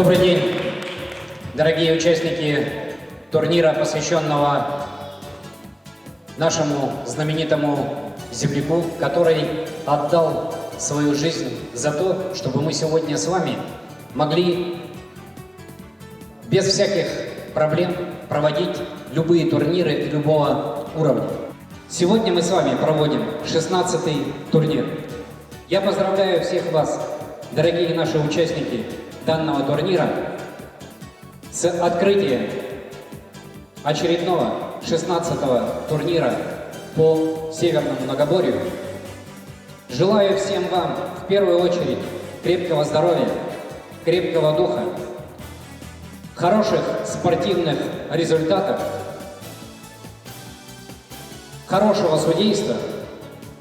Добрый день, дорогие участники турнира, посвященного нашему знаменитому земляку, который отдал свою жизнь за то, чтобы мы сегодня с вами могли без всяких проблем проводить любые турниры любого уровня. Сегодня мы с вами проводим 16-й турнир. Я поздравляю всех вас, дорогие наши участники данного турнира, с открытием очередного 16-го турнира по Северному Многоборью. Желаю всем вам в первую очередь крепкого здоровья, крепкого духа, хороших спортивных результатов, хорошего судейства,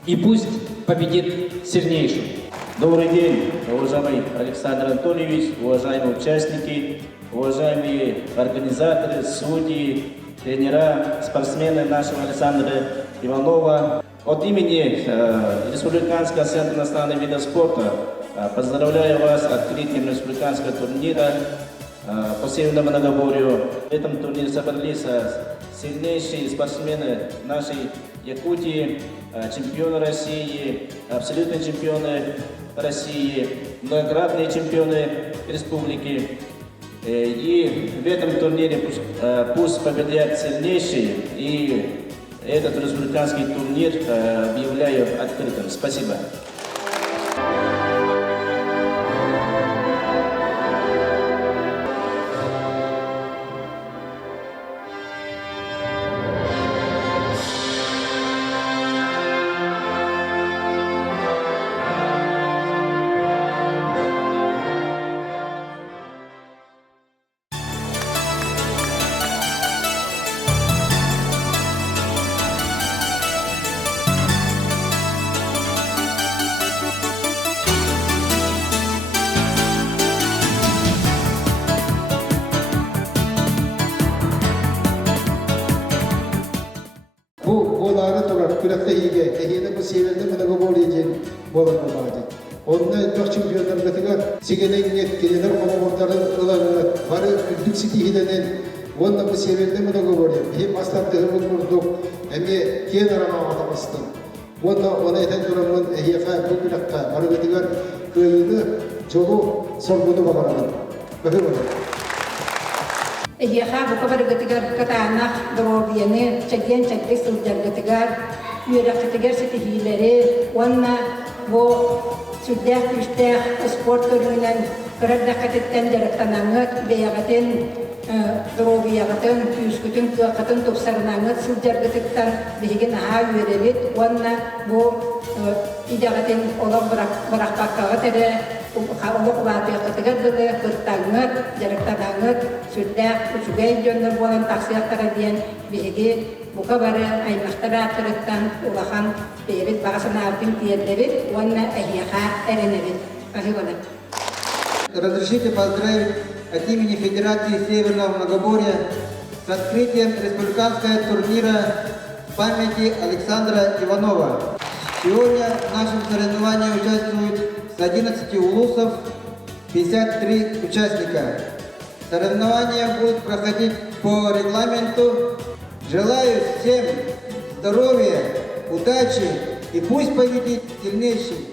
и пусть победит сильнейший. Добрый день, уважаемый Александр Анатольевич, уважаемые участники, уважаемые организаторы, судьи, тренера, спортсмены нашего Александра Иванова. От имени Республиканского центра иностранных видов спорта поздравляю вас с открытием республиканского турнира по Северному Многоборью. В этом турнире собрались сильнейшие спортсмены нашей Якутии, чемпионы России, абсолютные чемпионы России, многократные чемпионы республики. И в этом турнире пусть победят сильнейшие, и этот республиканский турнир объявляю открытым. Спасибо. Kürekteyiğe, tehiyene bu Severli Многоборье için bolanma bağcı. Onunla çok çempiyonlar gıtıgar, sigelen yetkililer komortarın ılanı, varı üldük sitihilenen, onunla bu Severli Многоборье. Hem aslantığı bulmurduk, hem de kiyen arama atamastım. Onunla ona eten duramın ehiyefe bu kürekte, varı gıtıgar kıyını çoğu sorgudu bakaralım. Bakın ona. Ehiyefe bu kadar gıtıgar katanak, doğrubiyeni, çekyen çeklik sılcar gıtıgar, Yürek setihileri, ona bu sürdeh üsteh spor türünden kırıkdakatetten jarıktananıt, beyagaten, durubiyagaten, küskütün kıakatın topsarınanıt, sılcargıtıktan bihigen aha yürevit, ona bu idagaten olan bırakbakkağı tere, Oluk batıyakıtıgırdığı, kırtanıt, jarıktananıt, sürdeh, üsügey jönler bolan taksiyaklara diyen bihigi, bu kabarı aymaktara kırıktan ulakan beyabit bağısına altın tiyedlebit, ona ahiyaka erenebit. Ahiyolak. Разрешите поздравить от имени Федерации Северного Многоборья с открытием республиканского турнира памяти Александра Иванова. Сегодня в нашем соревновании участвуют с 11 улусов 53 участника. Соревнования будут проходить по регламенту. Желаю всем здоровья, удачи и пусть победит сильнейший.